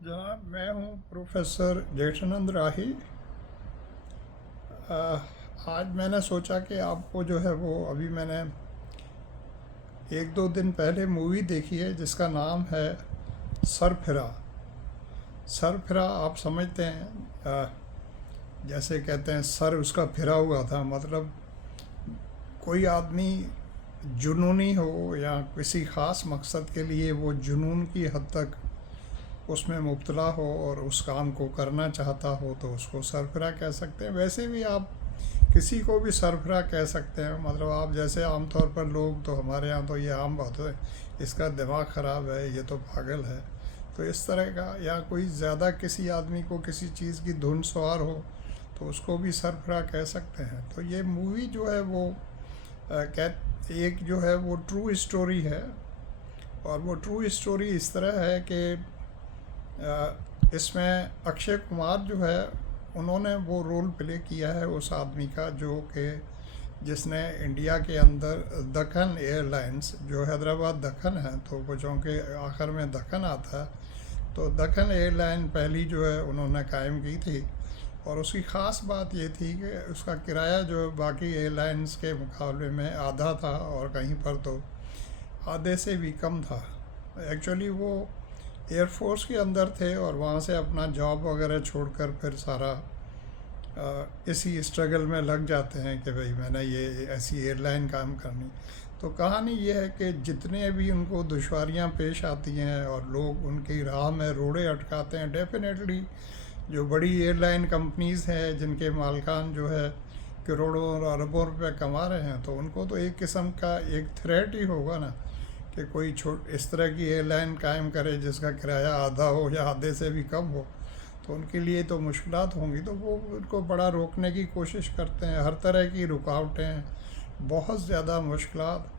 जनाब, मैं हूँ प्रोफेसर जेठानंद राही। आज मैंने सोचा कि आपको जो है वो अभी मैंने एक दो दिन पहले मूवी देखी है जिसका नाम है सरफिरा। सरफिरा आप समझते हैं, जैसे कहते हैं सर उसका फिरा हुआ था, मतलब कोई आदमी जुनूनी हो या किसी ख़ास मकसद के लिए वो जुनून की हद तक उसमें मुब्तला हो और उस काम को करना चाहता हो तो उसको सरफिरा कह सकते हैं। वैसे भी आप किसी को भी सरफिरा कह सकते हैं, मतलब आप जैसे आमतौर पर लोग, तो हमारे यहाँ तो ये आम बात है, इसका दिमाग ख़राब है, ये तो पागल है, तो इस तरह का, या कोई ज़्यादा किसी आदमी को किसी चीज़ की धुन सवार हो तो उसको भी सरफिरा कह सकते हैं। तो ये मूवी जो है वो एक जो है वो ट्रू स्टोरी है, और वो ट्रू स्टोरी इस तरह है कि इसमें अक्षय कुमार जो है उन्होंने वो रोल प्ले किया है उस आदमी का जो कि जिसने इंडिया के अंदर दक्कन एयरलाइंस, जो हैदराबाद दक्कन है, तो वो चूँकि आखिर में दक्कन आता है, तो दक्कन एयरलाइन पहली जो है उन्होंने कायम की थी। और उसकी ख़ास बात ये थी कि उसका किराया जो बाकी एयरलाइंस के मुकाबले में आधा था, और कहीं पर तो आधे से भी कम था। एक्चुअली वो एयरफोर्स के अंदर थे और वहाँ से अपना जॉब वगैरह छोड़कर फिर सारा इसी स्ट्रगल में लग जाते हैं कि भाई मैंने ये ऐसी एयरलाइन काम करनी। तो कहानी ये है कि जितने भी उनको दुश्वारियाँ पेश आती हैं और लोग उनकी राह में रोड़े अटकाते हैं, डेफिनेटली जो बड़ी एयरलाइन कंपनीज़ हैं जिनके मालकान जो है करोड़ों और अरबों रुपए कमा रहे हैं, तो उनको तो एक किस्म का एक थ्रेट ही होगा ना कि कोई इस तरह की एयरलाइन कायम करे जिसका किराया आधा हो या आधे से भी कम हो, तो उनके लिए तो मुश्किलात होंगी। तो वो उनको बड़ा रोकने की कोशिश करते हैं, हर तरह की रुकावटें, बहुत ज़्यादा मुश्किलात।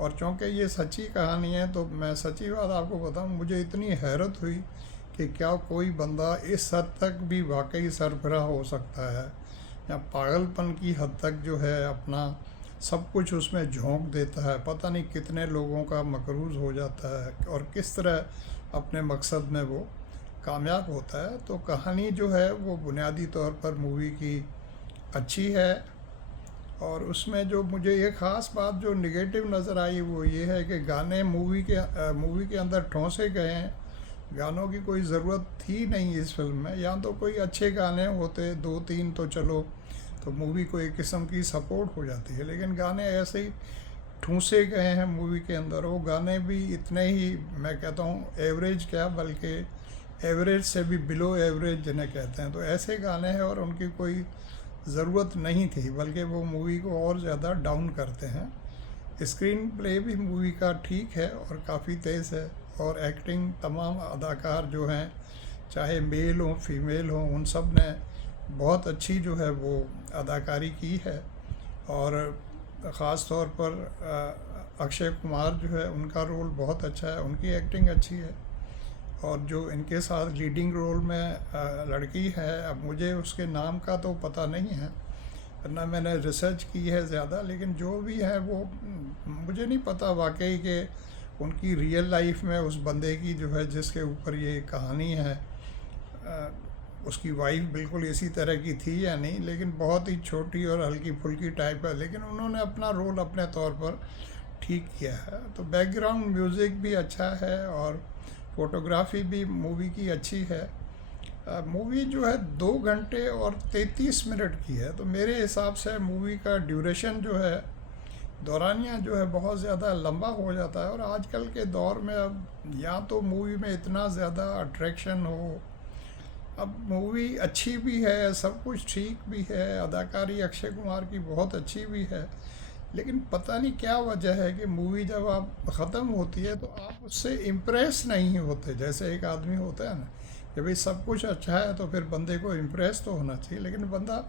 और चूँकि ये सच्ची कहानी है तो मैं सच्ची बात आपको बताऊँ, मुझे इतनी हैरत हुई कि क्या कोई बंदा इस हद तक भी वाकई सरबराह हो सकता है, या पागलपन की हद तक जो है अपना सब कुछ उसमें झोंक देता है। पता नहीं कितने लोगों का मकरूज़ हो जाता है और किस तरह अपने मकसद में वो कामयाब होता है। तो कहानी जो है वो बुनियादी तौर पर मूवी की अच्छी है, और उसमें जो मुझे एक ख़ास बात जो निगेटिव नज़र आई वो ये है कि गाने मूवी के अंदर ठोंसे गए हैं। गानों की कोई ज़रूरत थी नहीं इस फिल्म में, या तो कोई अच्छे गाने होते दो तीन तो चलो, तो मूवी को एक किस्म की सपोर्ट हो जाती है, लेकिन गाने ऐसे ही ठूंसे गए हैं मूवी के अंदर। वो गाने भी इतने ही, मैं कहता हूँ एवरेज क्या, बल्कि एवरेज से भी बिलो एवरेज जिन्हें कहते हैं, तो ऐसे गाने हैं और उनकी कोई ज़रूरत नहीं थी, बल्कि वो मूवी को और ज़्यादा डाउन करते हैं। स्क्रीन प्ले भी मूवी का ठीक है और काफ़ी तेज़ है, और एक्टिंग तमाम अदाकार जो हैं, चाहे मेल हों फीमेल हों, उन सब ने बहुत अच्छी जो है वो अदाकारी की है। और ख़ास तौर पर अक्षय कुमार जो है उनका रोल बहुत अच्छा है, उनकी एक्टिंग अच्छी है। और जो इनके साथ लीडिंग रोल में लड़की है, अब मुझे उसके नाम का तो पता नहीं है, ना मैंने रिसर्च की है ज़्यादा, लेकिन जो भी है वो मुझे नहीं पता वाकई कि उनकी रियल लाइफ में उस बंदे की जो है जिसके ऊपर ये कहानी है, उसकी वाइफ बिल्कुल इसी तरह की थी या नहीं, लेकिन बहुत ही छोटी और हल्की फुल्की टाइप है, लेकिन उन्होंने अपना रोल अपने तौर पर ठीक किया है। तो बैकग्राउंड म्यूज़िक भी अच्छा है और फोटोग्राफी भी मूवी की अच्छी है। मूवी जो है 2 घंटे और 33 मिनट की है, तो मेरे हिसाब से मूवी का ड्यूरेशन जो है, दौरानिया जो है बहुत ज़्यादा लंबा हो जाता है। और आजकल के दौर में अब या तो मूवी में इतना ज़्यादा अट्रैक्शन हो, अब मूवी अच्छी भी है, सब कुछ ठीक भी है, अदाकारी अक्षय कुमार की बहुत अच्छी भी है, लेकिन पता नहीं क्या वजह है कि मूवी जब आप ख़त्म होती है तो आप उससे इम्प्रेस नहीं होते। जैसे एक आदमी होता है ना कि भाई सब कुछ अच्छा है तो फिर बंदे को इम्प्रेस तो होना चाहिए, लेकिन बंदा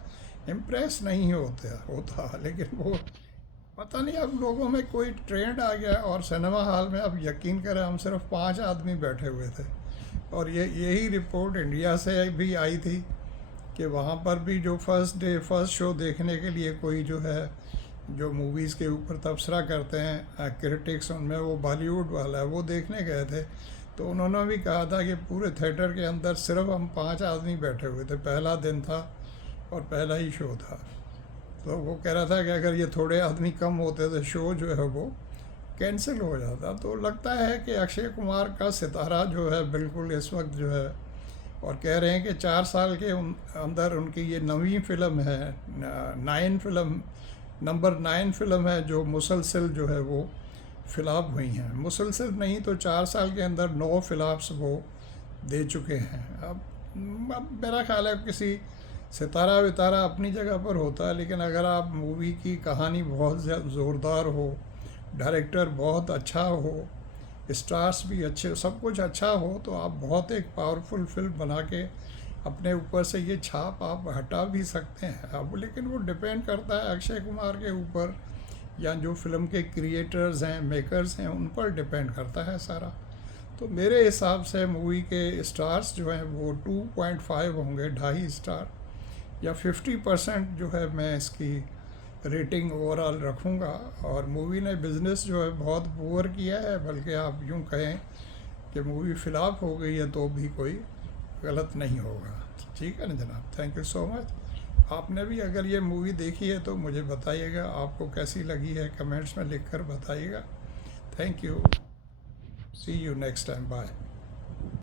इम्प्रेस नहीं होता। लेकिन वो पता नहीं अब लोगों में कोई ट्रेंड आ गया, और सिनेमा हॉल में अब यकीन करें हम सिर्फ 5 आदमी बैठे हुए थे, और यही रिपोर्ट इंडिया से भी आई थी कि वहाँ पर भी जो फर्स्ट शो देखने के लिए कोई जो है, जो मूवीज़ के ऊपर तबसरा करते हैं क्रिटिक्स, उनमें वो बॉलीवुड वाला है, वो देखने गए थे, तो उन्होंने भी कहा था कि पूरे थिएटर के अंदर सिर्फ हम 5 आदमी बैठे हुए थे, पहला दिन था और पहला ही शो था। तो वो कह रहा था कि अगर ये थोड़े आदमी कम होते तो शो जो है वो कैंसिल हो जाता। तो लगता है कि अक्षय कुमार का सितारा जो है बिल्कुल इस वक्त जो है, और कह रहे हैं कि 4 साल के अंदर उनकी ये 9वीं फिल्म है, 9 फिल्म है जो मुसलसल जो है वो फिलहाप हुई हैं। मुसलसल नहीं तो 4 साल के अंदर 9 फिलहाप्स वो दे चुके हैं। अब मेरा ख्याल है किसी सितारा वितारा अपनी जगह पर होता है, लेकिन अगर आप मूवी की कहानी बहुत ज़ोरदार हो, डायरेक्टर बहुत अच्छा हो, स्टार्स भी अच्छे, सब कुछ अच्छा हो, तो आप बहुत एक पावरफुल फिल्म बना के अपने ऊपर से ये छाप आप हटा भी सकते हैं। अब लेकिन वो डिपेंड करता है अक्षय कुमार के ऊपर, या जो फिल्म के क्रिएटर्स हैं, मेकर्स हैं, उन पर डिपेंड करता है सारा। तो मेरे हिसाब से मूवी के स्टार्स जो हैं वो 2.5 होंगे, 2.5 स्टार, या 50% जो है मैं इसकी रेटिंग ओवरऑल रखूँगा। और मूवी ने बिज़नेस जो है बहुत पुअर किया है, बल्कि आप यूँ कहें कि मूवी फ्लॉप हो गई है तो भी कोई गलत नहीं होगा। ठीक है ना जनाब, थैंक यू सो मच। आपने भी अगर ये मूवी देखी है तो मुझे बताइएगा आपको कैसी लगी है, कमेंट्स में लिख कर बताइएगा। Thank you, see you next time, bye.